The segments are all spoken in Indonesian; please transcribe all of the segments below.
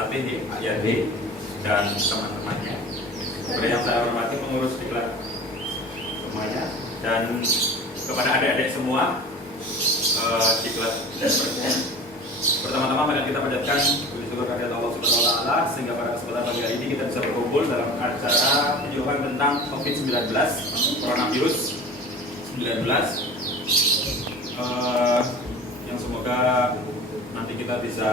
pelatih di Yandi dan teman-temannya. Kepada yang saya hormati pengurus diklat semuanya dan kepada adik-adik semua diklat dan berkenan. Pertama-tama mari kita panjatkan puji syukur kehadirat Allah Subhanahu wa taala sehingga pada kesempatan pagi hari ini kita bisa berkumpul dalam acara penyuluhan tentang COVID-19, coronavirus 19 yang semoga nanti kita bisa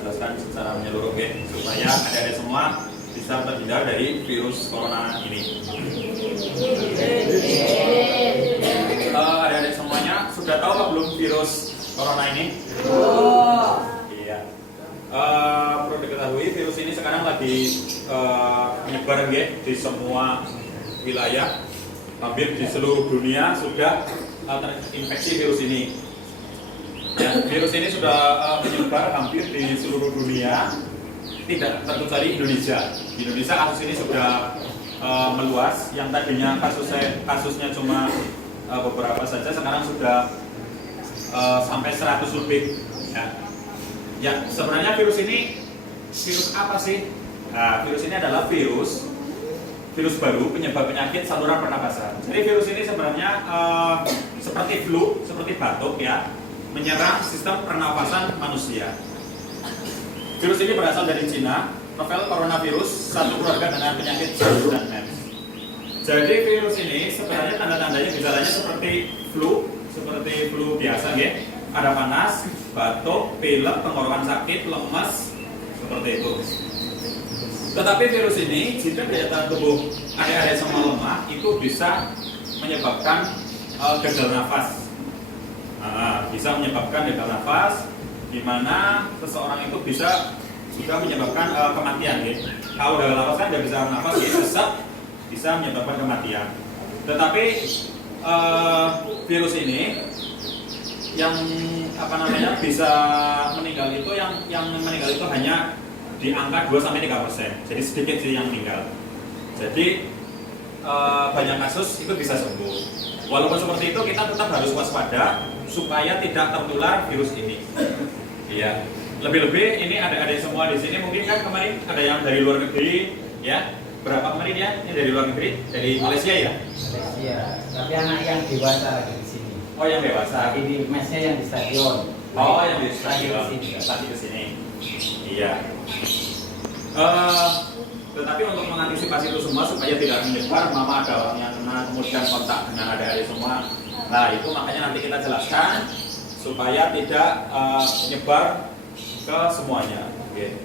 jelaskan secara menyeluruh supaya adik-adik semua bisa terhindar dari virus corona ini. Adik-adik semuanya sudah tahu apa belum virus corona ini? Iya. Perlu diketahui virus ini sekarang lagi menyebar di semua wilayah, hampir di seluruh dunia sudah terinfeksi virus ini. Ya, virus ini sudah menyebar hampir di seluruh dunia, tidak terkecuali Indonesia. Di Indonesia kasus ini sudah meluas. Yang tadinya kasusnya cuma beberapa saja, sekarang sudah sampai 100 lebih. Ya, sebenarnya virus ini virus apa sih? Nah, virus ini adalah virus baru penyebab penyakit saluran pernapasan. Jadi virus ini sebenarnya seperti flu, seperti batuk ya, menyerang sistem pernapasan manusia. Virus ini berasal dari Cina, novel coronavirus, satu keluarga dengan penyakit SARS dan MERS. Jadi virus ini sebenarnya tanda-tandanya gejalanya seperti flu biasa ya. Ada panas, batuk, pilek, tenggorokan sakit, lemas, seperti itu. Tetapi virus ini jika daya tahan tubuh adik-adik semua lemah, itu bisa menyebabkan gagal nafas. Bisa menyebabkan gagal nafas, di mana seseorang itu bisa juga menyebabkan kematian. Kalau gagal nafas kan nggak bisa nafas, sesak, bisa menyebabkan kematian. Tetapi virus ini yang bisa meninggal itu yang meninggal itu hanya di angka 2-3%. Jadi sedikit sih yang meninggal. Jadi banyak kasus itu bisa sembuh. Walaupun seperti itu kita tetap harus waspada supaya tidak tertular virus ini. Iya. Lebih-lebih ini adik-adik semua di sini mungkin kan kemarin ada yang dari luar negeri ya. Berapa kemarin ya? Ini dari luar negeri, dari Malaysia ya? Malaysia. Tapi anak yang dewasa lagi di sini. Oh, yang dewasa. Lagi di mesnya yang di stadion. Oh, yang di stadion. Lagi ke sini. Iya. Tetapi untuk mengantisipasi itu semua supaya tidak menyebar, mama ada orang yang kena kemudian kontak dengan adik-adik semua. Nah, itu makanya nanti kita jelaskan supaya tidak menyebar ke semuanya. Okay.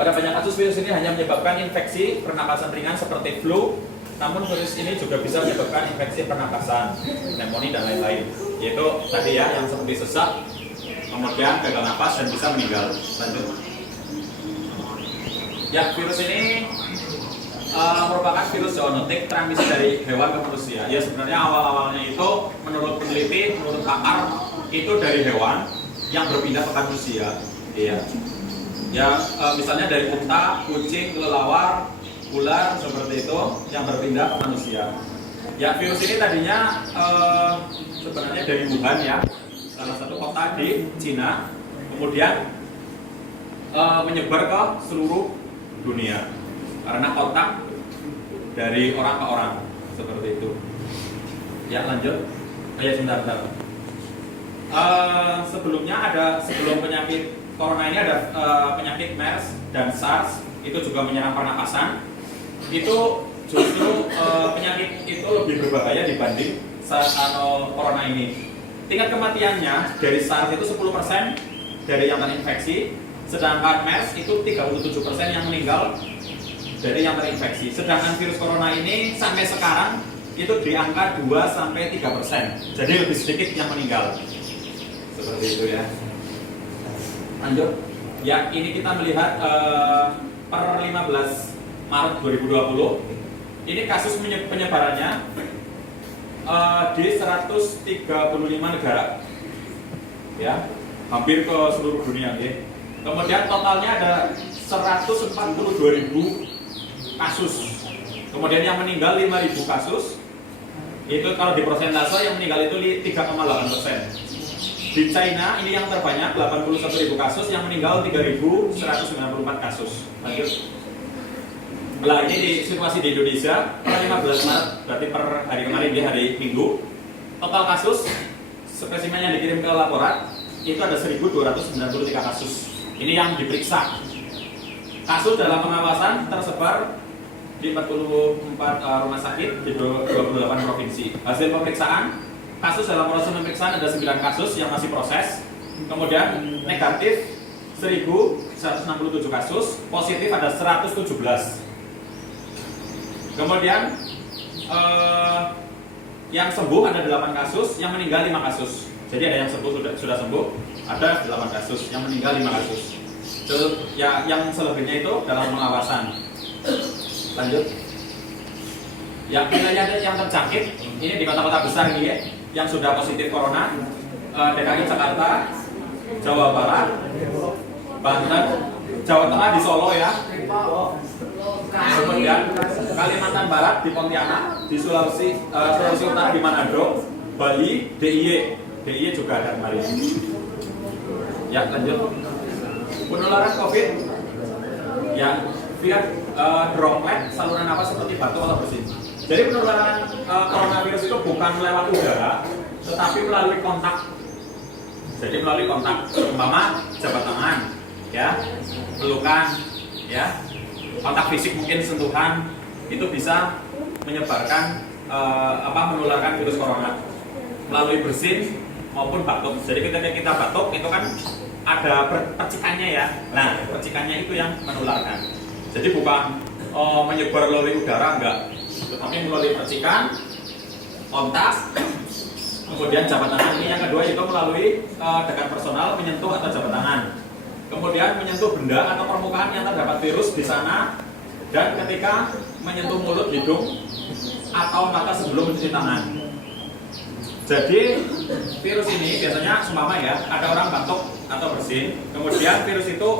Pada banyak kasus virus ini hanya menyebabkan infeksi pernapasan ringan seperti flu, namun virus ini juga bisa menyebabkan infeksi pernapasan, pneumonia dan lain-lain. Yaitu tadi ya yang seperti sesak, kemudian gagal napas dan bisa meninggal. Lanjut. Ya, virus ini merupakan virus zoonotik transmisi dari hewan ke manusia. Ya, sebenarnya awal-awalnya itu menurut peneliti, menurut pakar itu dari hewan yang berpindah ke manusia. Iya. Ya, misalnya dari unta, kucing, kelelawar, ular seperti itu yang berpindah ke manusia. Ya, virus ini tadinya sebenarnya dari Wuhan ya, salah satu kota di Cina, kemudian menyebar ke seluruh dunia karena kontak dari orang ke orang seperti itu. Ya, lanjut. Sebentar. Sebelum penyakit corona ini ada penyakit MERS dan SARS, itu juga menyerang pernapasan. Itu justru penyakit itu lebih berbahaya dibanding corona ini. Tingkat kematiannya dari SARS itu 10% dari yang terinfeksi, sedangkan MERS itu 37% yang meninggal dari yang terinfeksi. Sedangkan virus corona ini sampai sekarang itu di angka 2-3%. Jadi lebih sedikit yang meninggal. Seperti itu ya. Lanjut. Ya, ini kita melihat per 15 Maret 2020. Ini kasus penyebarannya di 135 negara. Ya, hampir ke seluruh dunia ya. Kemudian totalnya ada 142.000 kasus. Kemudian yang meninggal 5.000 kasus. Itu kalau di persentase yang meninggal itu 3,8%. Di China ini yang terbanyak 81.000 kasus, yang meninggal 3.194 kasus. Lanjut. Nah ini di situasi di Indonesia per 15 Maret, berarti per hari kemarin di hari Minggu, total kasus spesimen yang dikirim ke laborat itu ada 1.293 kasus. Ini yang diperiksa. Kasus dalam pengawasan tersebar di 44 rumah sakit di 28 provinsi. Hasil pemeriksaan, kasus dalam proses pemeriksaan ada 9 kasus yang masih proses. Kemudian negatif 1.167 kasus, positif ada 117. Kemudian yang sembuh ada 8 kasus, yang meninggal 5 kasus. Jadi ada yang sembuh sudah sembuh, ada 8 kasus, yang meninggal 5 kasus. Ya, yang selebihnya itu dalam pengawasan. Lanjut. Ya, wilayah yang terjangkit ini di kota-kota besar ini ya, yang sudah positif corona, DKI Jakarta, Jawa Barat, Banten, Jawa Tengah di Solo ya. Kemudian Kalimantan Barat di Pontianak, di Sulawesi Utara di Manado, Bali, DIY juga ada kemarin. Ya, lanjut. Penularan COVID ya via droplet saluran napas seperti batuk atau bersin. Jadi penularan coronavirus itu bukan lewat udara, tetapi melalui kontak. Jadi melalui kontak, umpama jabat tangan, ya, pelukan, ya, kontak fisik mungkin sentuhan itu bisa menyebarkan menularkan virus corona melalui bersin maupun batuk. Jadi ketika kita batuk itu kan ada percikannya ya. Nah, percikannya itu yang menularkan. Jadi bukan menyebar melalui udara enggak, tetapi melalui percikan, kontak, kemudian jabat tangan. Ini yang kedua itu melalui dekat personal, menyentuh atau jabat tangan. Kemudian menyentuh benda atau permukaan yang terdapat virus di sana, dan ketika menyentuh mulut, hidung, atau mata sebelum mencuci tangan. Jadi virus ini biasanya seumpama ya, ada orang batuk atau bersin, kemudian virus itu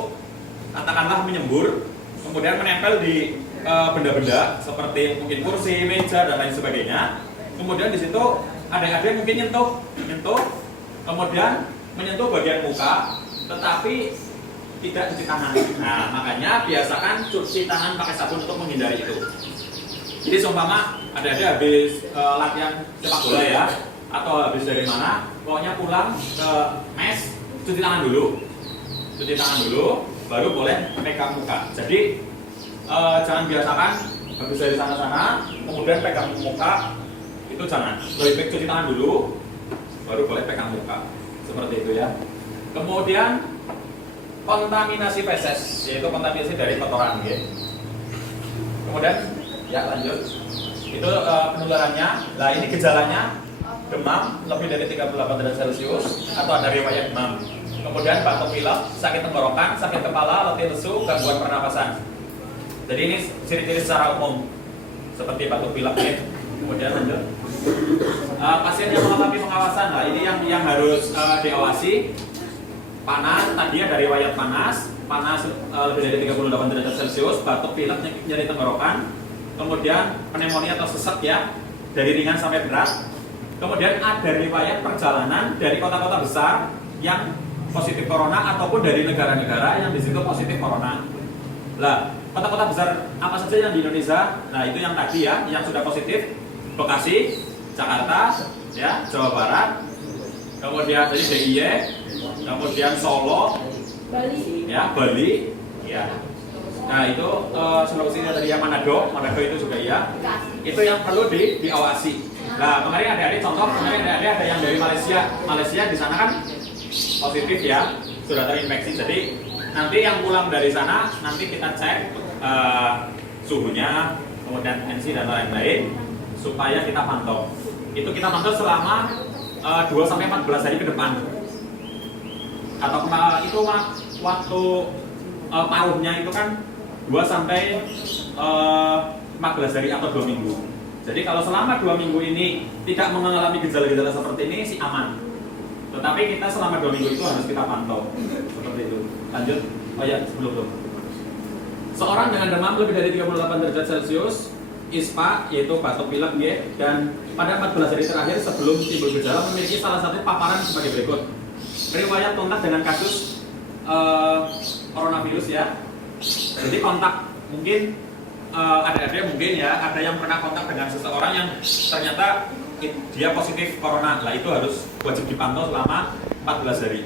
katakanlah menyembur, kemudian menempel di benda-benda seperti mungkin kursi, meja dan lain sebagainya. Kemudian di situ ada mungkin nyentuh, kemudian menyentuh bagian muka, tetapi tidak cuci tangan. Nah, makanya biasakan cuci tangan pakai sabun untuk menghindari itu. Jadi seumpama ada habis latihan sepak bola ya, atau habis dari mana, pokoknya pulang ke mes, cuci tangan dulu, baru boleh pegang muka. Jadi jangan biasakan habis dari sana-sana, kemudian pegang muka, itu jangan. Lebih baik cuci tangan dulu, baru boleh pegang muka, seperti itu ya. Kemudian kontaminasi feses, yaitu kontaminasi dari kotoran, ya. Kemudian ya lanjut, itu penularannya. Nah ini gejalanya demam lebih dari 38 derajat Celcius atau ada riwayat demam. Kemudian batuk pilek, sakit tenggorokan, sakit kepala, letih lesu, gangguan pernapasan. Jadi ini ciri-ciri secara umum seperti batuk pilek ya. Kemudian lanjut. Pasien yang mengalami pengawasan, nah ini yang harus diawasi. Panas, tadi ada riwayat panas lebih dari 38 derajat Celcius, batuk pilek, nyeri tenggorokan. Kemudian pneumonia atau sesek ya, dari ringan sampai berat. Kemudian ada riwayat perjalanan dari kota-kota besar yang positif corona ataupun dari negara-negara yang di situ positif corona. Lah, kota-kota besar apa saja yang di Indonesia? Nah, itu yang tadi ya, yang sudah positif: Bekasi, Jakarta, ya, Jawa Barat. Kemudian dari DIY, kemudian Solo, Bali, ya. Nah, itu Sulawesi tadi ya, Manado itu juga ya. Itu yang perlu diawasi. Nah, kemarin ada yang dari Malaysia di sana kan positif ya, sudah terinfeksi. Jadi nanti yang pulang dari sana nanti kita cek suhunya, kemudian tensi dan lain-lain supaya kita pantau. Itu kita pantau selama 2-14 hari ke depan. Atau itu waktu paruhnya itu kan 2-14 hari atau 2 minggu. Jadi kalau selama 2 minggu ini tidak mengalami gejala-gejala seperti ini sih aman. Tetapi kita selama 2 minggu itu harus kita pantau. Seperti itu. Lanjut. Oh ya, belum. Seorang dengan demam lebih dari 38 derajat Celcius, ISPA, yaitu batuk pilek ya, dan pada 14 hari terakhir sebelum timbul gejala memiliki salah satu paparan sebagai berikut. riwayat kontak dengan kasus coronavirus ya. Jadi kontak mungkin ada mungkin ya, ada yang pernah kontak dengan seseorang yang ternyata dia positif corona. Lah itu harus wajib dipantau selama 14 hari.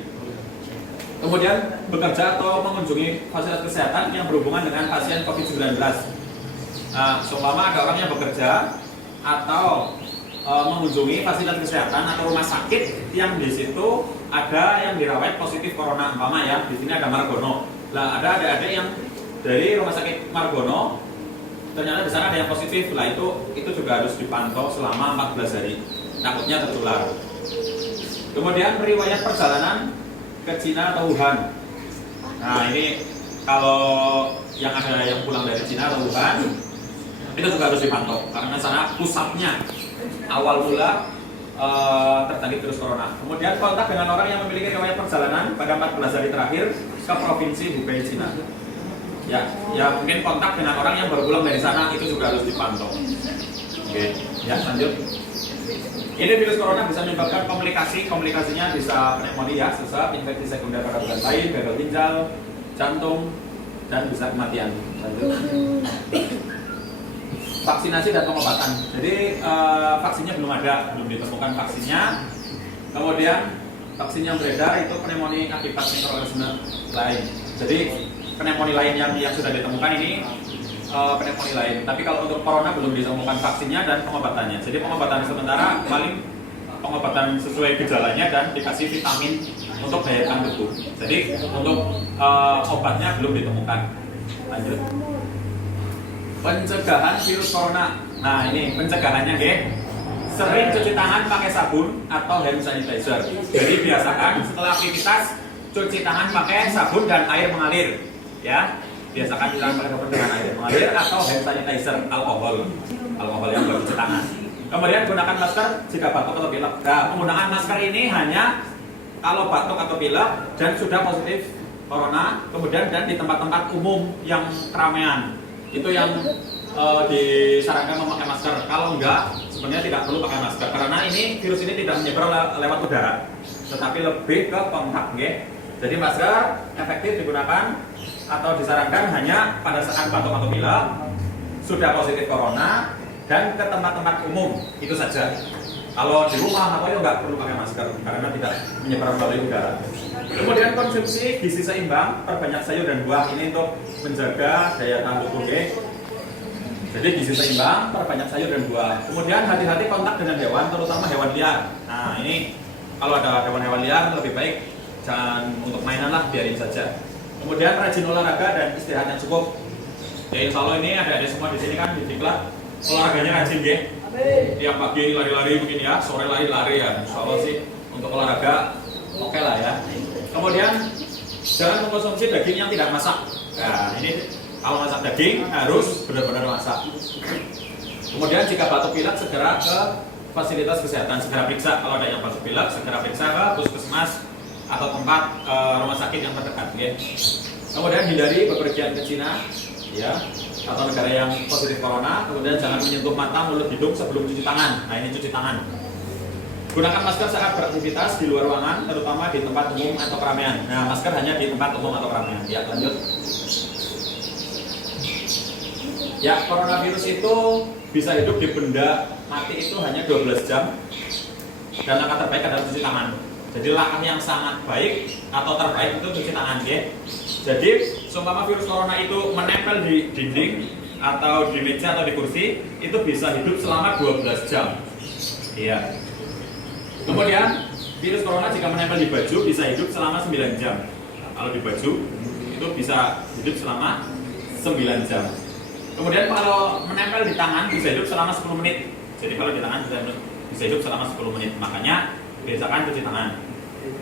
Kemudian bekerja atau mengunjungi fasilitas kesehatan yang berhubungan dengan pasien COVID-19. Seumpama ada orang yang bekerja atau mengunjungi fasilitas kesehatan atau rumah sakit yang di situ ada yang dirawat positif corona, umpama ya, di sini ada Margono. Lah ada adik-adik yang dari rumah sakit Margono ternyata di sana ada yang positif. Lah itu juga harus dipantau selama 14 hari. Takutnya tertular. Kemudian riwayat perjalanan ke Cina atau Wuhan. Nah, ini kalau yang ada yang pulang dari Cina atau Wuhan itu juga harus dipantau karena sana pusatnya awal mula terjangkit virus corona. Kemudian kontak dengan orang yang memiliki riwayat perjalanan pada 14 hari terakhir ke provinsi Hubei, Cina. Ya mungkin kontak dengan orang yang baru pulang dari sana itu juga harus dipantau. Oke, ya lanjut. Ini virus corona bisa menyebabkan komplikasinya bisa pneumonia, sesak, infeksi sekunder pada organ lain, gagal ginjal, jantung, dan bisa kematian. Lanjut. Vaksinasi dan pengobatan. Jadi vaksinnya belum ada, belum ditemukan vaksinnya. Kemudian vaksin yang beredar itu pneumonia akibat mikroorganisme lain. Jadi pneumonia lain yang sudah ditemukan ini pneumonia lain. Tapi kalau untuk corona belum ditemukan vaksinnya dan pengobatannya. Jadi pengobatan sementara paling pengobatan sesuai gejalanya dan dikasih vitamin untuk daya tahan tubuh. Jadi untuk obatnya belum ditemukan. Lanjut. Pencegahan virus corona. Nah ini pencegahannya sering cuci tangan pakai sabun atau hand sanitizer. Jadi biasakan setelah aktivitas cuci tangan pakai sabun dan air mengalir. Ya, biasakan cuci tangan pakai sabun dengan air mengalir atau hand sanitizer, alkohol yang buat cuci tangan. Kemudian gunakan masker jika batuk atau pilek. Nah, penggunaan masker ini hanya kalau batuk atau pilek dan sudah positif corona, kemudian dan di tempat-tempat umum yang keramaian. Itu yang disarankan memakai masker. Kalau enggak, sebenarnya tidak perlu pakai masker karena ini virus ini tidak menyebar lewat udara, tetapi lebih ke kontak. Jadi masker efektif digunakan atau disarankan hanya pada saat batuk atau pilek, sudah positif corona, dan ke tempat-tempat umum. Itu saja. Kalau di rumah atau enggak perlu pakai masker karena tidak menyebar melalui udara. Kemudian konsumsi gizi seimbang, perbanyak sayur dan buah ini untuk menjaga daya tahan tubuh. Jadi gizi seimbang, perbanyak sayur dan buah. Kemudian hati-hati kontak dengan hewan, terutama hewan liar. Nah ini kalau ada hewan-hewan liar lebih baik jangan untuk mainan lah, biarin saja. Kemudian rajin olahraga dan istirahat yang cukup. Ya insya Allah ini ada semua di sini kan di diklat olahraganya rajin Tiap pagi lari-lari mungkin ya, sore lari-lari ya. Insya Allah sih untuk olahraga oke lah ya. Kemudian jangan mengkonsumsi daging yang tidak masak. Nah ini kalau masak daging harus benar-benar masak. Kemudian jika batuk pilek segera ke fasilitas kesehatan, segera periksa. Kalau ada yang batuk pilek segera periksa ke puskesmas atau tempat rumah sakit yang terdekat. Kemudian hindari bepergian ke Cina ya atau negara yang positif corona. Kemudian jangan menyentuh mata, mulut, hidung sebelum cuci tangan. Nah ini cuci tangan. Gunakan masker saat beraktivitas di luar ruangan, terutama di tempat umum atau keramaian. Nah, masker hanya di tempat umum atau keramaian. Ya, lanjut. Ya, coronavirus itu bisa hidup di benda mati itu hanya 12 jam. Dan langkah terbaik adalah cuci tangan. Jadi langkah yang sangat baik atau terbaik itu cuci tangan, ya. Jadi, seumpama virus corona itu menempel di dinding atau di meja atau di kursi, itu bisa hidup selama 12 jam. Iya. Kemudian virus corona jika menempel di baju bisa hidup selama 9 jam. Kalau di baju itu bisa hidup selama 9 jam. Kemudian kalau menempel di tangan bisa hidup selama 10 menit. Jadi kalau di tangan bisa hidup selama 10 menit. Makanya biasakan cuci tangan.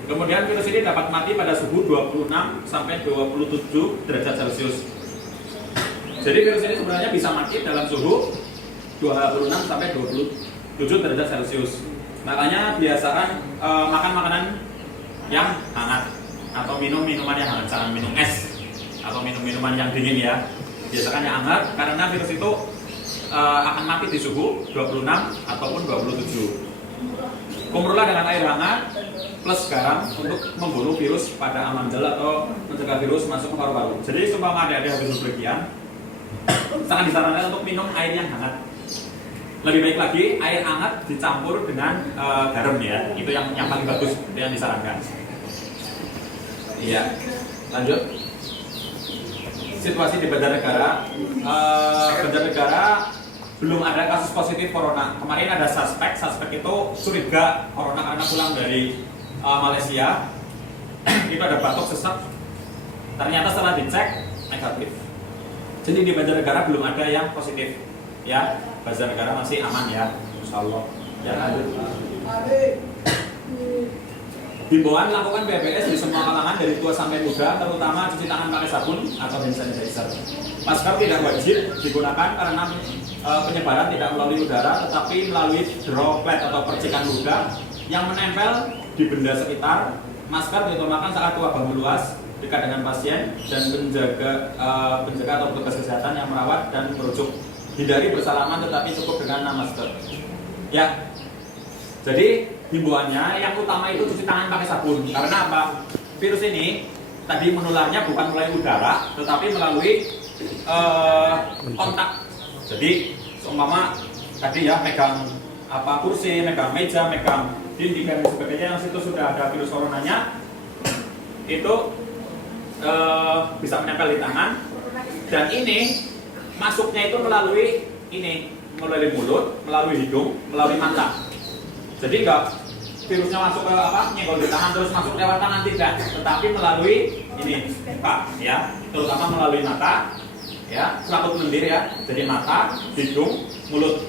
Kemudian virus ini dapat mati pada suhu 26 sampai 27 derajat Celcius. Jadi virus ini sebenarnya bisa mati dalam suhu 26 sampai 27 derajat Celcius. Makanya biasakan makan makanan yang hangat atau minum minuman yang hangat, jangan minum es atau minum minuman yang dingin ya. Biasakan yang hangat karena virus itu akan mati di suhu 26 ataupun 27. Kumpullah dengan air hangat plus garam untuk membunuh virus pada amandel atau mencegah virus masuk ke paru-paru. Jadi seumpama ada habis bepergian, sangat disarankan untuk minum air yang hangat. Lebih baik lagi air hangat dicampur dengan garam ya. Itu yang paling bagus, itu yang disarankan. Iya. Lanjut. Situasi di Banjarnegara. Banjarnegara belum ada kasus positif corona. Kemarin ada suspek itu curiga corona karena pulang dari Malaysia. Itu ada batuk sesak. Ternyata setelah dicek negatif. Jadi di Banjarnegara belum ada yang positif. Ya, Banjarnegara masih aman ya, insyaallah. Ya lanjut. Himbauan lakukan PPS di semua kalangan dari tua sampai muda, terutama cuci tangan pakai sabun atau hand sanitizer. Masker tidak wajib digunakan karena penyebaran tidak melalui udara, tetapi melalui droplet atau percikan ludah yang menempel di benda sekitar. Masker diutamakan saat wabah meluas, dekat dengan pasien dan penjaga atau petugas kesehatan yang merawat dan merujuk. Hindari bersalaman tetapi cukup dengan masker. Ya. Jadi himbauannya yang utama itu cuci tangan pakai sabun. Karena apa? Virus ini tadi menularnya bukan melalui udara, tetapi melalui kontak. Jadi seumpama tadi ya megang kursi, megang meja, megang dinding dan sebagainya yang situ sudah ada virus coronanya, itu bisa menempel di tangan. Dan ini masuknya itu melalui mulut, melalui hidung, melalui mata. Jadi enggak virusnya masuk ke nyenggol di tangan terus masuk lewat tangan, tidak, tetapi melalui muka ya, terutama melalui mata ya, selaput lendir ya. Jadi mata, hidung, mulut.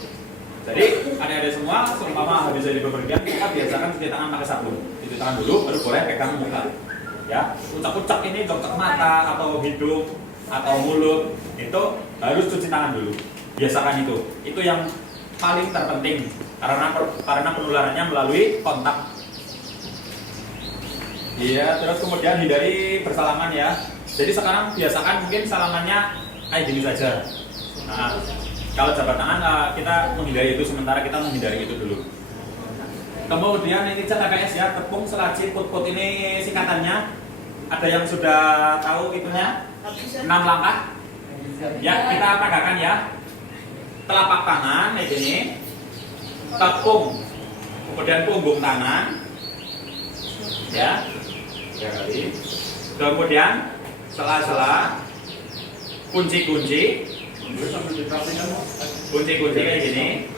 Jadi ada semua seumpama habis dari bepergian kita biasakan cuci tangan pakai sabun. Cuci tangan dulu baru boleh pegang muka. Ya, ucap-ucap ini dokter mata atau hidung atau mulut itu harus cuci tangan dulu. Biasakan itu. Itu yang paling terpenting karena penularannya melalui kontak. Iya, terus kemudian hindari bersalaman ya. Jadi sekarang biasakan mungkin salamannya kayak gini saja. Nah, kalau jabat tangan kita menghindari itu, sementara kita menghindari itu dulu. Kemudian ini TPS ya, tepung selaci put-put ini singkatannya. Ada yang sudah tahu itunya? 6 langkah. Ya, kita pegangan ya. Telapak tangan kayak gini, tepung, kemudian punggung tangan, ya, 3 kali. Kemudian sela-sela, kunci-kunci kayak gini,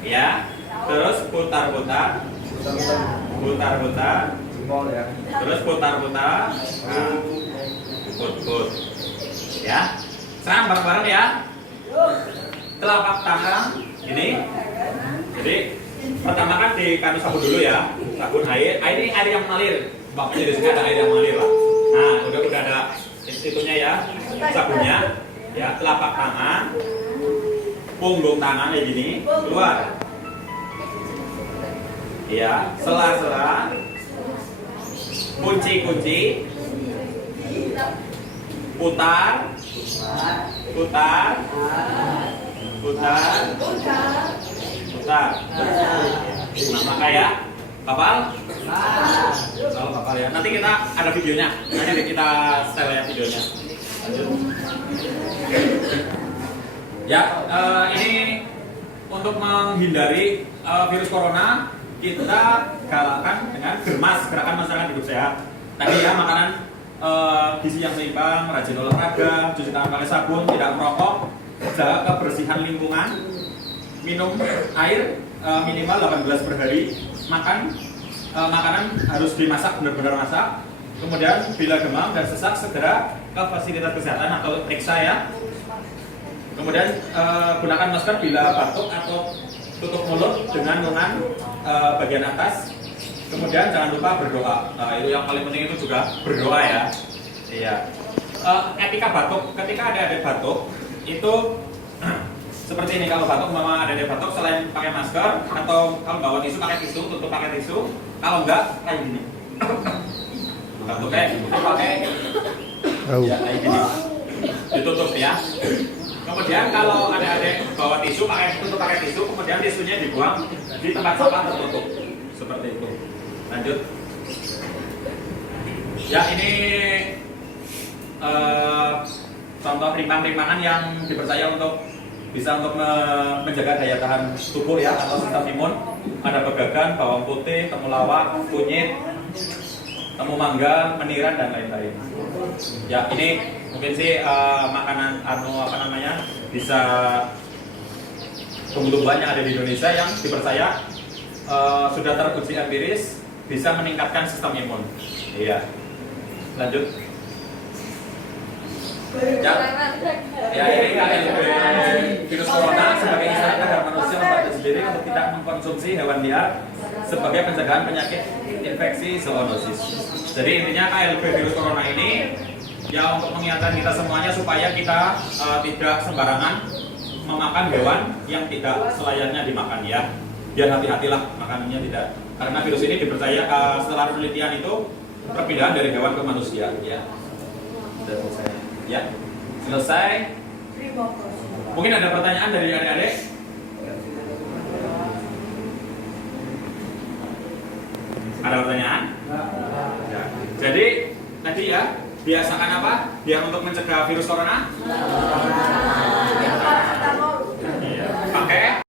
ya. Terus putar-putar, terus putar-putar, put-put, ya. Sekarang bareng-bareng ya. Telapak tangan ini. Jadi pertama kan dikasih sabun dulu ya, sabun air. Ini air yang mengalir. Makanya di sini ada air yang mengalir lah. Nah, udah ada itunya ya, sabunnya. Ya, telapak tangan, punggung tangan kayak gini, keluar. Ya, sela-sela, kunci-kunci, putar, maka ya kapal ya. Nanti kita ada videonya, nanti kita setel ya videonya. Lanjut. Ya, ini untuk menghindari virus corona kita galakkan dengan germas, gerakan masyarakat hidup sehat. Tadi ya, makanan gizi yang seimbang, rajin olahraga, cuci tangan pakai sabun, tidak merokok, jaga kebersihan lingkungan, minum air minimal 8 gelas per hari, makanan harus dimasak, benar-benar masak. Kemudian bila demam dan sesak segera ke fasilitas kesehatan atau periksa ya. Kemudian gunakan masker bila batuk atau tutup mulut dengan lengan bagian atas. Kemudian jangan lupa berdoa. Itu yang paling penting, itu juga berdoa ya. Iya. Etika batuk. Ketika ada batuk itu seperti ini. Kalau batuk, mama ada batuk, selain pakai masker atau kalau bawa tisu pakai tisu, tutup pakai tisu. Kalau enggak kayak gini. Batuknya tutup pakai ya kayak gini. Ditutup ya. Kemudian kalau ada bawa tisu tutup pakai tisu, kemudian tisunya dibuang di tempat sampah tertutup. seperti itu. Lanjut. Ya, ini contoh rimang-rimangan yang dipercaya bisa untuk menjaga daya tahan tubuh ya, atau sistem imun. Ada begagan, bawang putih, temulawak, kunyit, temu mangga, meniran, dan lain-lain. Ya, ini mungkin sih makanan bisa tumbuh-tumbuhan yang ada di Indonesia yang dipercaya sudah teruji empiris bisa meningkatkan sistem imun. Iya. Lanjut. Ya, ini KLB virus corona sebagai isyarat agar manusia membantu sendiri untuk tidak mengkonsumsi hewan liar sebagai pencegahan penyakit infeksi zoonosis. Jadi intinya KLB virus corona ini ya untuk mengingatkan kita semuanya supaya kita tidak sembarangan memakan hewan yang tidak selayaknya dimakan ya. Biar hati-hatilah makanannya tidak. Karena virus ini dipercaya setelah penelitian itu perpindahan dari hewan ke manusia ya. Sudah selesai. Ya, selesai. Mungkin ada pertanyaan dari adik-adik? Ada pertanyaan? Ya. Jadi tadi ya biasakan apa? Biar untuk mencegah virus corona?